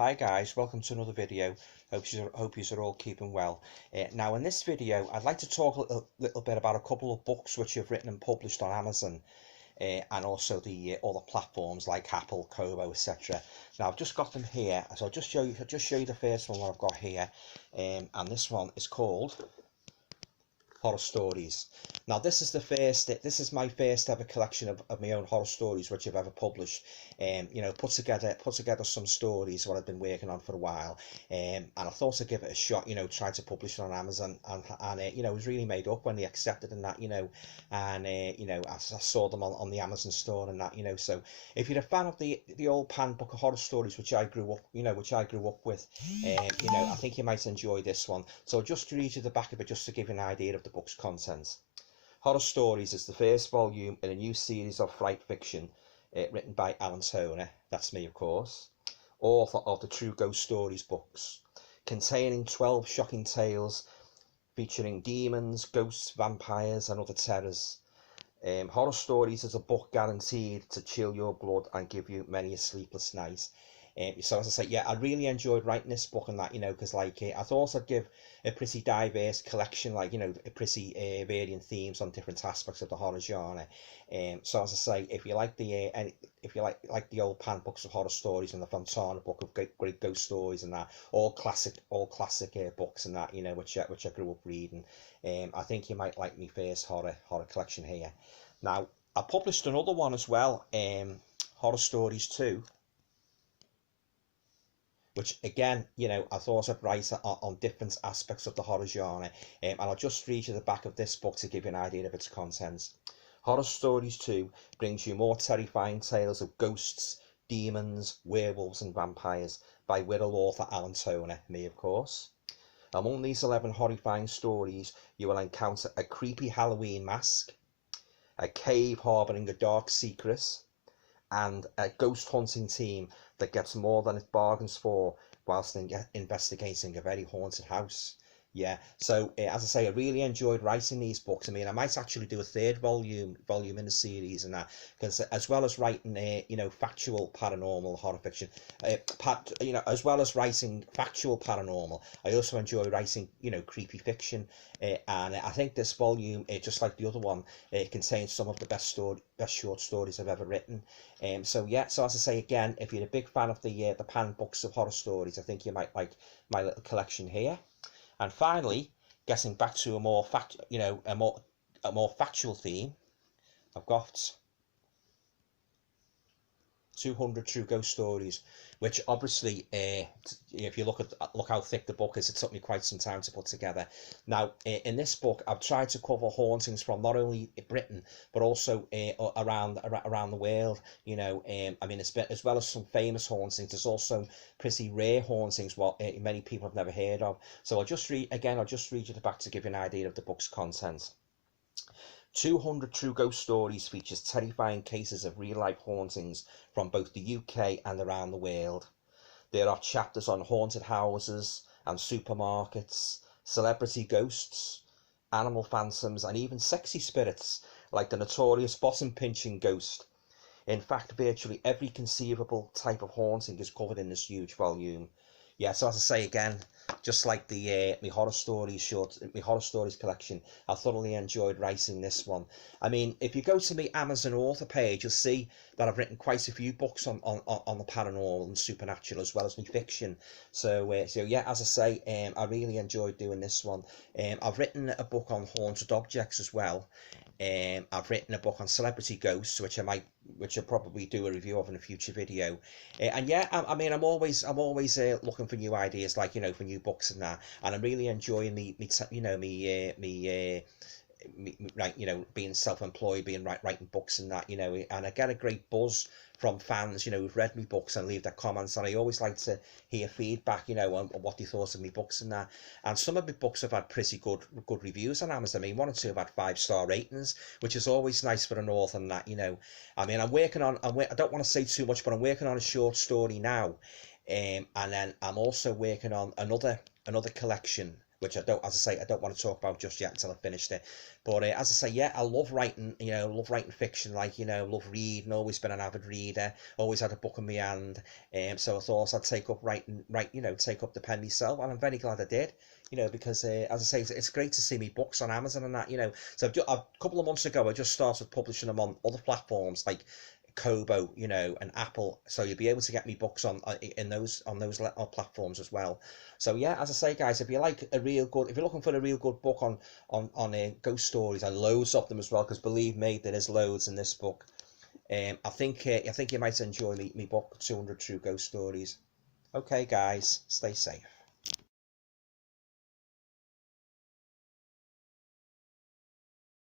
Hi guys, welcome to another video. Hope you are all keeping well. Now in this video I'd like to talk a little bit about a couple of books which I've written and published on Amazon and also the other platforms like Apple, Kobo, etc. Now I've just got them here, so I'll just show you the first one that I've got here, and this one is called Horror Stories. Now this is my first ever collection of my own horror stories which I've ever published. You know, put together some stories what I've been working on for a while, and I thought I'd give it a shot, you know, try to publish it on Amazon, and you know, it was really made up when they accepted and that, you know, and you know, I saw them on the Amazon store and that, you know. So if you're a fan of the old pan book of horror stories which I grew up with, you know, I think you might enjoy this one. So just to read you the back of it, just to give you an idea of the book's contents. Horror Stories is the first volume in a new series of fright fiction written by Alan Toner, that's me of course, author of the True Ghost Stories books, containing 12 shocking tales featuring demons, ghosts, vampires and other terrors. Horror Stories is a book guaranteed to chill your blood and give you many a sleepless night. So as I say, yeah, I really enjoyed writing this book and that, you know, because like I thought I'd give a pretty diverse collection, like, you know, a pretty varying themes on different aspects of the horror genre. So as I say, if you like the old pan books of horror stories and the Fontana book of great ghost stories and that, all classic books and that, you know, which I grew up reading, I think you might like my first horror collection here. Now I published another one as well, Horror Stories 2. Which again, you know, I thought I'd write on different aspects of the horror genre, and I'll just read you the back of this book to give you an idea of its contents. Horror Stories 2 brings you more terrifying tales of ghosts, demons, werewolves and vampires by Wirral author Alan Toner, me of course. Among these 11 horrifying stories, you will encounter a creepy Halloween mask, a cave harbouring a dark secret, and a ghost hunting team that gets more than it bargains for whilst investigating a very haunted house. Yeah, so as I say, I really enjoyed writing these books. I mean, I might actually do a third volume in the series and that, because as well as writing you know, factual paranormal horror fiction, you know, as well as writing factual paranormal, I also enjoy writing, you know, creepy fiction, and I think this volume, just like the other one, contains some of the best short stories I've ever written. So yeah, so as I say again, if you're a big fan of the pan books of horror stories, I think you might like my little collection here. And finally, getting back to a more factual theme, I've got 200 True Ghost Stories, which obviously, if you look how thick the book is, it took me quite some time to put together. Now, in this book, I've tried to cover hauntings from not only Britain but also around the world. You know, I mean, as well as some famous hauntings, there's also pretty rare hauntings what many people have never heard of. So I'll just read you the back to give you an idea of the book's content. 200 True Ghost Stories features terrifying cases of real-life hauntings from both the UK and around the world. There are chapters on haunted houses and supermarkets, celebrity ghosts, animal phantoms, and even sexy spirits like the notorious bottom-pinching ghost. In fact, virtually every conceivable type of haunting is covered in this huge volume. Yeah, so as I say again, just like the my horror stories collection, I thoroughly enjoyed writing this one. I mean, if you go to the Amazon author page, you'll see that I've written quite a few books on the paranormal and supernatural, as well as my fiction. So so yeah, as I say, I really enjoyed doing this one. I've written a book on haunted objects as well. I've written a book on celebrity ghosts, which I'll probably do a review of in a future video. And yeah, I mean, I'm always looking for new ideas, like, you know, for new books and that. And I'm really enjoying right, you know, being self-employed, writing books and that, you know, and I get a great buzz from fans, you know, who've read me books and leave their comments, and I always like to hear feedback, you know, on what they thought of me books and that. And some of my books have had pretty good reviews on Amazon. I mean, one or two have had 5-star ratings, which is always nice for an author and that, you know. I mean, I don't want to say too much, but I'm working on a short story now, and then I'm also working on another collection which I don't, as I say, I don't want to talk about just yet until I finished it. But as I say, yeah, I love writing, love writing fiction, like, love reading, always been an avid reader, always had a book in my hand. So I thought I'd take up take up the pen myself, and I'm very glad I did. Because as I say, it's great to see me books on Amazon and that. So a couple of months ago, I just started publishing them on other platforms like Kobo, and Apple. So you'll be able to get me books on those platforms as well. So yeah, as I say, guys, if you're looking for a real good book on ghost stories, and loads of them as well, because believe me, there is loads in this book. I think you might enjoy me book 200 True Ghost Stories. Okay, guys, stay safe.